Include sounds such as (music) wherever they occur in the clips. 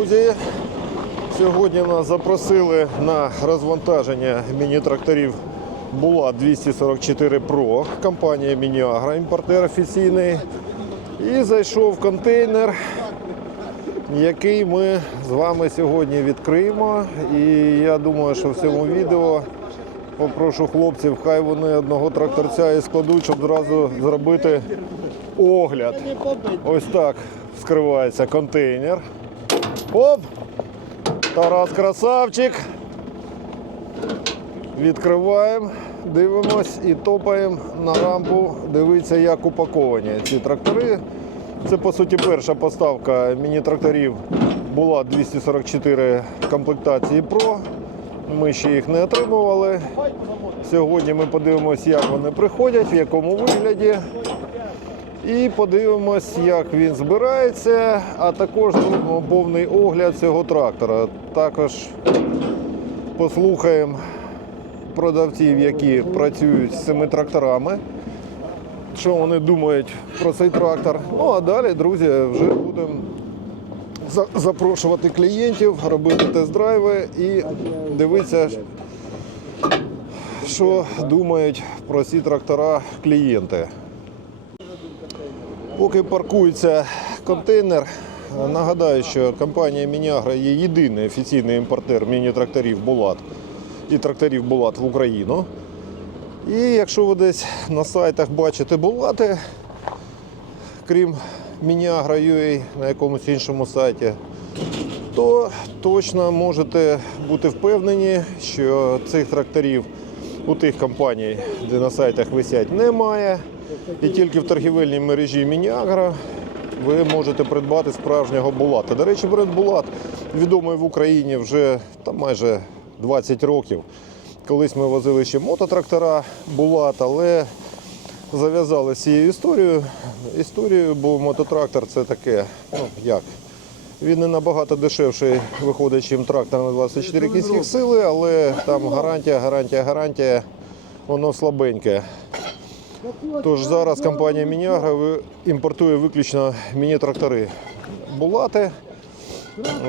друзі! Сьогодні нас запросили на розвантаження міні-тракторів Була 244 Pro, компанія Мініагра, імпортер офіційний. І зайшов контейнер, який ми з вами сьогодні відкриємо. І я думаю, що в цьому відео попрошу хлопців, хай вони одного тракторця і складуть, щоб зразу зробити огляд. Ось так вскривається контейнер. Оп! Тарас красавчик. Відкриваємо, дивимось і топаємо на рампу. Дивіться, як упаковані ці трактори. Це по суті перша поставка міні-тракторів була 244 комплектації Pro. Ми ще їх не отримували. Сьогодні ми подивимось, як вони приходять, в якому вигляді. І подивимось, як він збирається, а також зробимо повний огляд цього трактора. Також послухаємо продавців, які працюють з цими тракторами, що вони думають про цей трактор. Ну а далі, друзі, вже будемо за- запрошувати клієнтів, робити тест-драйви і дивитися, що думають про ці трактора клієнти. Поки паркується контейнер, нагадаю, що компанія Мінягра є єдиний офіційний імпортер міні-тракторів Булат і тракторів Булат в Україну. І якщо ви десь на сайтах бачите Булати, крім Мінягра UA на якомусь іншому сайті, то точно можете бути впевнені, що цих тракторів у тих компаній, де на сайтах висять, немає. І тільки в торгівельній мережі Мініагра ви можете придбати справжнього булата. До речі, бренд Булат відомий в Україні вже там майже 20 років. Колись ми возили ще мототрактора Булат, але зав'язали з цією історією. Історією, бо мототрактор це таке, ну як. Він не набагато дешевший виходить, ніж трактор на 24 кінських сили, але там гарантія, гарантія, гарантія, воно слабеньке. Тож зараз компанія Мінягра ви- імпортує виключно міні-трактори Булати.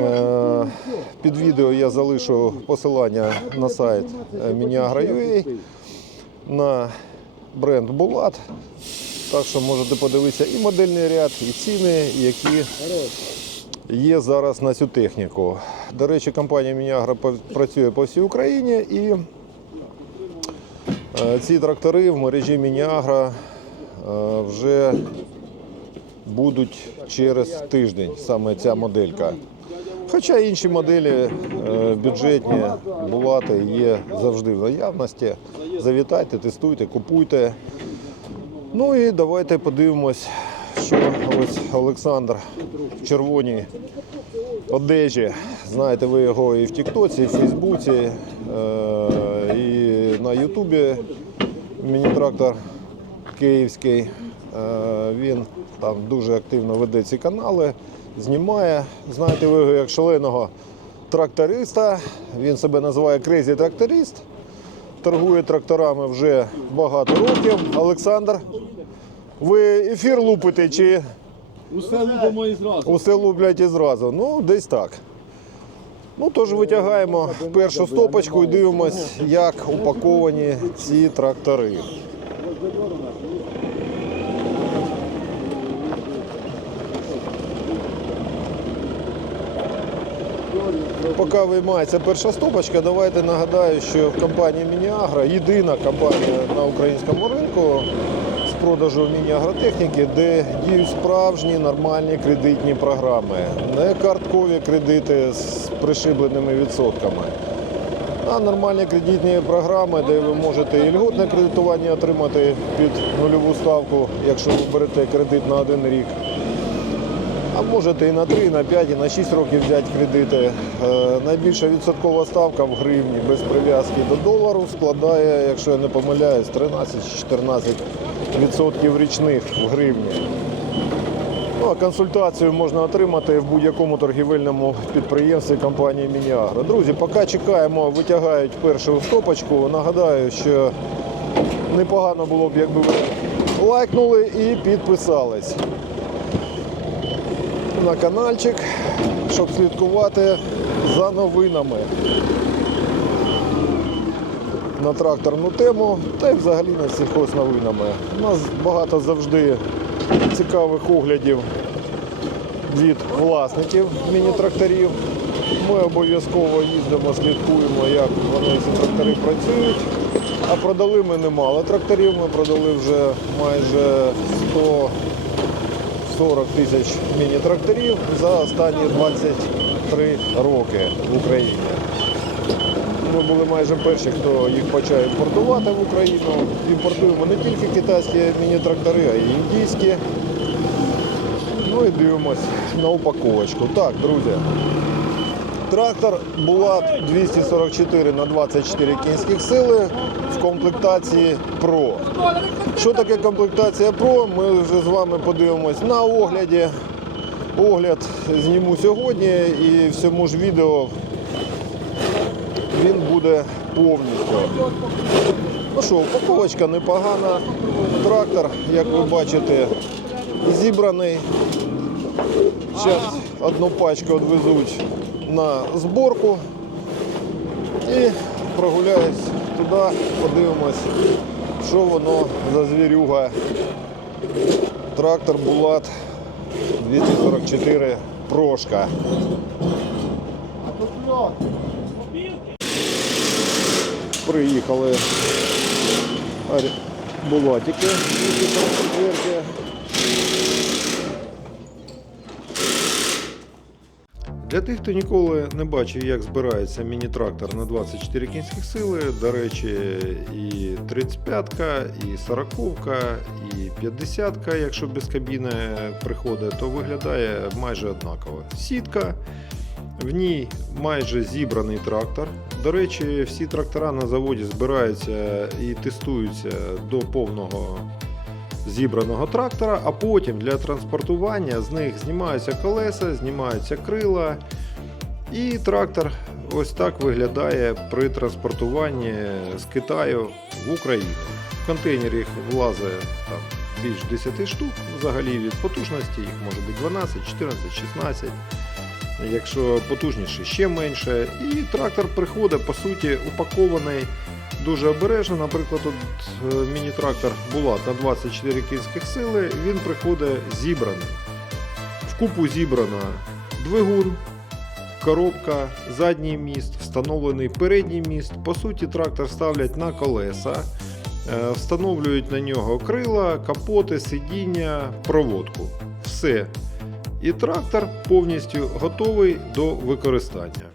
Е, Під відео я залишу посилання на сайт е, Мініагра.ua на бренд Булат. Так що можете подивитися і модельний ряд, і ціни, які є зараз на цю техніку. До речі, компанія Мінягра працює по всій Україні і Е, Ці трактори в мережі Мініагра е, вже будуть через тиждень, саме ця моделька. Хоча інші моделі е, бюджетні, булати є завжди в наявності. Завітайте, тестуйте, купуйте. Ну і давайте подивимось, що ось Олександр в червоній одежі. Знаєте ви його і в Тіктоці, і в Фейсбуці, е, і на Ютубі міні-трактор київський. Е, Він там дуже активно веде ці канали, знімає. Знаєте ви його як шаленого тракториста. Він себе називає Crazy тракторист. Торгує тракторами вже багато років. Олександр, ви ефір лупите чи Усе лупимо і зразу. усе луплять і зразу? Ну, десь так. Ну, тож витягаємо першу стопочку і дивимось, як упаковані ці трактори. Поки виймається перша стопочка, давайте нагадаю, що в компанії Мініагра єдина компанія на українському ринку продажу міні-агротехніки, де діють справжні нормальні кредитні програми, не карткові кредити з пришибленими відсотками. А нормальні кредитні програми, де ви можете і льготне кредитування отримати під нульову ставку, якщо ви берете кредит на один рік. А можете і на 3, і на 5, і на 6 років взяти кредити. Е, Найбільша відсоткова ставка в гривні без прив'язки до долару складає, якщо я не помиляюсь, 13 чи 14 відсотків річних в гривні. Ну, а консультацію можна отримати в будь-якому торгівельному підприємстві компанії Мініагра. Друзі, поки чекаємо, витягають першу стопочку. Нагадаю, що непогано було б, якби ви лайкнули і підписались. на каналчик, щоб слідкувати за новинами на тракторну тему та й взагалі на сільхозновинами. У нас багато завжди цікавих оглядів від власників міні-тракторів. Ми обов'язково їздимо, слідкуємо, як вони ці трактори працюють. А продали ми немало тракторів. Ми продали вже майже 140 тисяч міні-тракторів за останні 23 роки в Україні. Ми були майже перші, хто їх почав імпортувати в Україну. Імпортуємо не тільки китайські міні-трактори, а й індійські. Ну і дивимось на упаковочку. Так, друзі. Трактор Булат 244 на 24 кінських сили в комплектації Pro. Що таке комплектація Pro? Ми вже з вами подивимось на огляді. Огляд зніму сьогодні і в цьому ж відео він буде повністю. Ну що, упаковочка непогана. Трактор, як ви бачите, зібраний. Зараз одну пачку відвезуть на зборку і прогуляюсь туди, подивимось, що воно за звірюга. Трактор Булат 244 прошка. Приїхали булатики 244. Для тих, хто ніколи не бачив, як збирається міні-трактор на 24 кінських сили, до речі, і 35-ка, і 40-ка, і 50-ка, якщо без кабіни приходить, то виглядає майже однаково. Сітка, в ній майже зібраний трактор. До речі, всі трактора на заводі збираються і тестуються до повного зібраного трактора, а потім для транспортування з них знімаються колеса, знімаються крила. І трактор ось так виглядає при транспортуванні з Китаю в Україну. В контейнер їх влазить там, більш 10 штук взагалі від потужності, їх може бути 12, 14, 16. Якщо потужніше, ще менше. І трактор приходить, по суті, упакований дуже обережно. Наприклад, от е, міні-трактор Булат на 24 кінських сили, він приходить зібраний. В купу зібрано двигун, коробка, задній міст, встановлений передній міст. По суті, трактор ставлять на колеса, е, встановлюють на нього крила, капоти, сидіння, проводку. Все. І трактор повністю готовий до використання.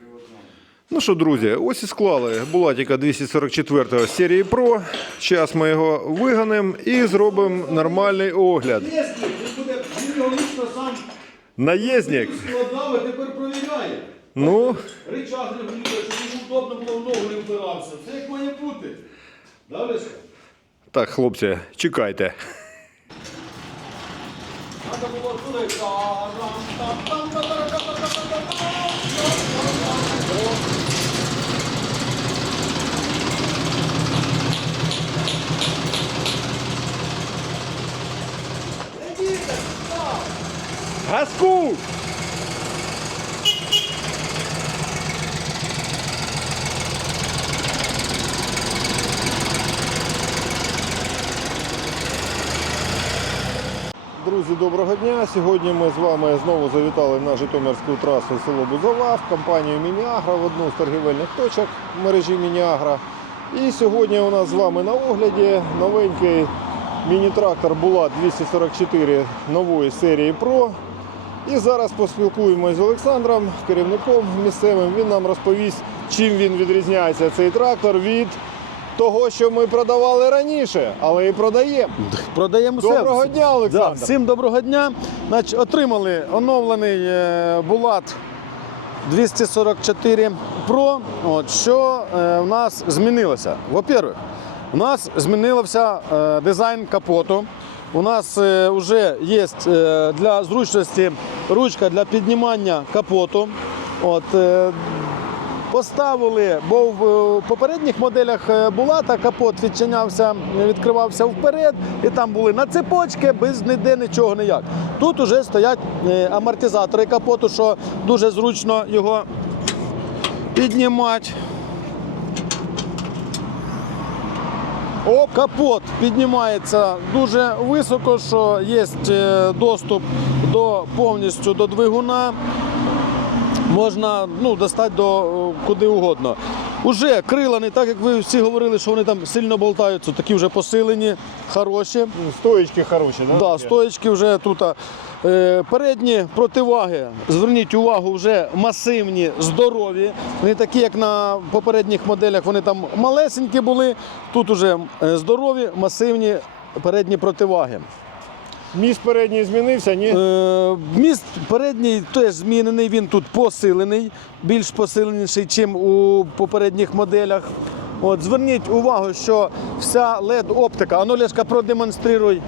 Ну що, друзі, ось і склали Булатіка 244 серії Pro. Зараз ми його виганемо і зробимо нормальний огляд. Наєзник. тепер провіряє. Ну, Рычаг регулює, щоб йому удобно було в ногу не впирався. Все як має бути. Да, Леся? так, хлопці, чекайте. Rascou! Сьогодні ми з вами знову завітали на Житомирську трасу село Бузова в компанію Мініагра в одну з торгівельних точок мережі Мініагра. І сьогодні у нас з вами на огляді новенький міні-трактор Булат 244 нової серії Pro. І зараз поспілкуємося з Олександром, керівником місцевим. Він нам розповість, чим він відрізняється цей трактор від того, що ми продавали раніше, але і продаємо. Продаємо все. Доброго дня, Олександр. Да, всім доброго дня. Значить, отримали оновлений е, Булат 244 Pro. От, що е, в нас змінилося? Во-первых, у нас змінився е, дизайн капоту. У нас вже є для зручності ручка для піднімання капоту. От, поставили, бо в е, попередніх моделях е, була та капот відчинявся, відкривався вперед, і там були на цепочки, без ніде нічого ніяк. Тут уже стоять е, амортизатори капоту, що дуже зручно його піднімати. О, капот піднімається дуже високо, що є доступ до повністю до двигуна. Можна ну, достати до е, куди угодно. Уже крила не так, як ви всі говорили, що вони там сильно болтаються, такі вже посилені, хороші. Ну, Стоечки хороші, да? Да, стоечки вже тут. Е, передні противаги, зверніть увагу, вже масивні, здорові. Не такі, як на попередніх моделях, вони там малесенькі були. Тут вже е, здорові, масивні передні противаги. Міст передній змінився, ні? Е, міст передній теж змінений, він тут посилений, більш посиленіший, ніж у попередніх моделях. От, зверніть увагу, що вся LED-оптика, а ну Лешка, продемонструй.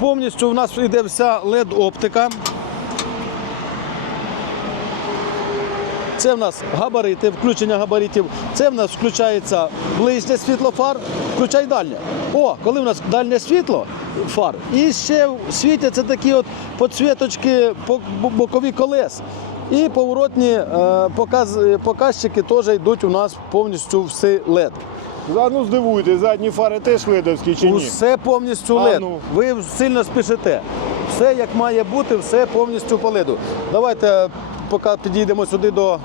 Повністю у нас йде вся LED-оптика. Це в нас габарити, включення габаритів. Це в нас включається ближнє світло фар, включай дальнє. О, коли в нас дальнє світло фар, і ще світяться такі от підсвіточки по бо- бокові колес. І поворотні е, показ, показчики теж йдуть у нас повністю все LED. Ну здивуйте, задні фари теж ледовські чи ні? Усе повністю А ну. Ви сильно спішите. Все як має бути, все повністю по леду. Давайте поки підійдемо сюди до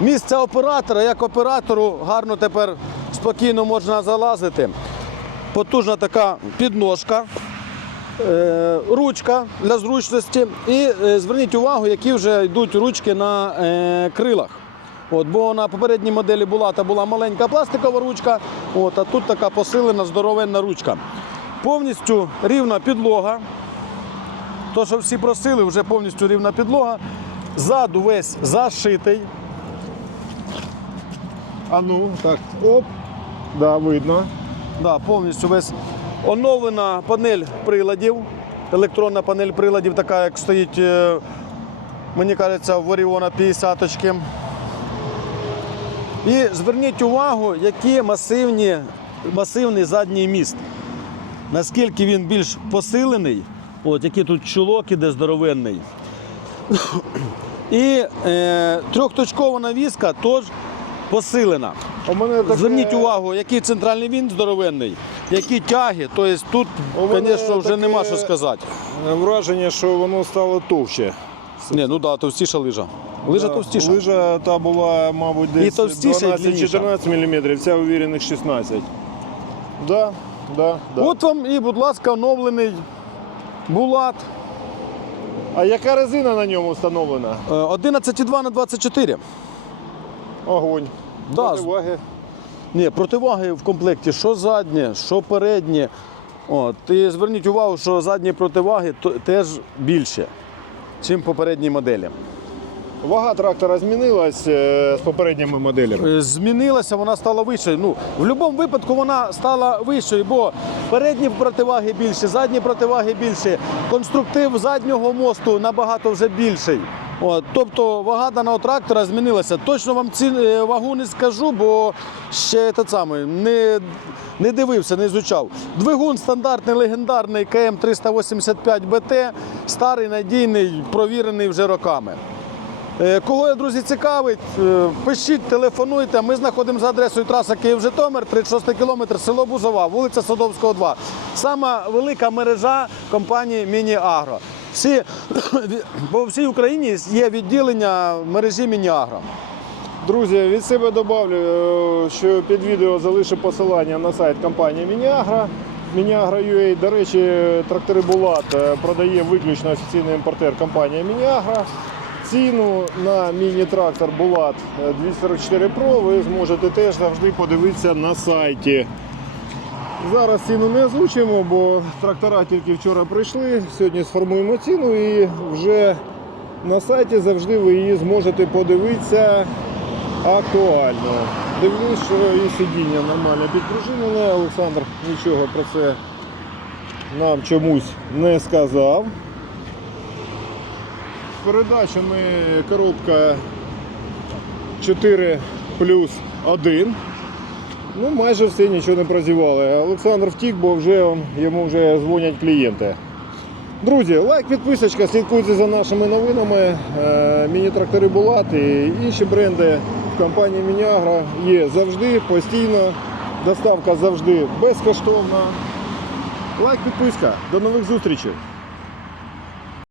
місця оператора. Як оператору гарно тепер спокійно можна залазити. Потужна така підножка. е, Ручка для зручності. І е, зверніть увагу, які вже йдуть ручки на е, крилах. От, бо на попередній моделі була та була маленька пластикова ручка, от, а тут така посилена здоровенна ручка. Повністю рівна підлога. То, що всі просили, вже повністю рівна підлога. Ззаду весь зашитий. А ну, так, оп. Да, видно. Да, повністю весь оновлена панель приладів. Електронна панель приладів, така, як стоїть, е, мені кажеться, в Оріона 50 -очки. І зверніть увагу, які масивні, масивний задній міст. Наскільки він більш посилений, от, який тут чулок іде здоровенний. І е, трьохточкова навіска теж посилена. У мене таке, Зверніть увагу, який центральний він здоровенний, які тяги. Тобто тут, звісно, вже таке- нема що сказати. Враження, що воно стало товще. Ні, ну да, товстіша лижа. Лижа Да, товстіша. Лижа та була, мабуть, десь товстіша, і длинніша. 12-14 мм, ця увірених 16. Да, да, да. От вам і, будь ласка, оновлений булат А яка резина на ньому встановлена? Е, 11,2 на 24. Огонь. Да, Противаги. Ні, противаги в комплекті, що заднє, що переднє. От, і зверніть увагу, що задні противаги теж більше, ніж попередні моделі. Вага трактора змінилась е, з попередніми моделями. Е, Змінилася, вона стала вищою. Ну, в будь-якому випадку вона стала вищою, бо передні противаги більші, задні противаги більші, конструктив заднього мосту набагато вже більший. От, тобто вага даного трактора змінилася. Точно вам ці е, вагу не скажу, бо ще те саме, не, не дивився, не изучав. Двигун стандартний легендарний КМ 385 БТ, старий, надійний, провірений вже роками. Е, Кого, друзі, цікавить, е, пишіть, телефонуйте. Ми знаходимо за адресою траса Київ-Житомир, 36 кілометр, село Бузова, вулиця Садовського, 2. Сама велика мережа компанії Міні-Агро. Всі, (coughs) по всій Україні є відділення мережі Міні-Агро. Друзі, від себе добавлю, е, що під відео залишу посилання на сайт компанії Мініагра. Мініагра.ua, до речі, трактори Булат е, продає виключно офіційний імпортер компанія Мініагра. Ціну на міні-трактор Булат е, 244 Pro ви зможете теж завжди подивитися на сайті. Зараз ціну не озвучуємо, бо трактора тільки вчора прийшли. Сьогодні сформуємо ціну і вже на сайті завжди ви її зможете подивитися актуально. Дивлюсь, що і сидіння нормально підпружинене. Олександр нічого про це нам чомусь не сказав. З передачами коробка 4 плюс 1. Ну, майже все нічого не прозівали. Олександр втік, бо вже йому вже дзвонять клієнти. Друзі, лайк, підписочка, слідкуйте за нашими новинами. Е, Міні-трактори Булат і інші бренди в компанії Мініагра є завжди, постійно. Доставка завжди безкоштовна. Лайк, підписка. До нових зустрічей!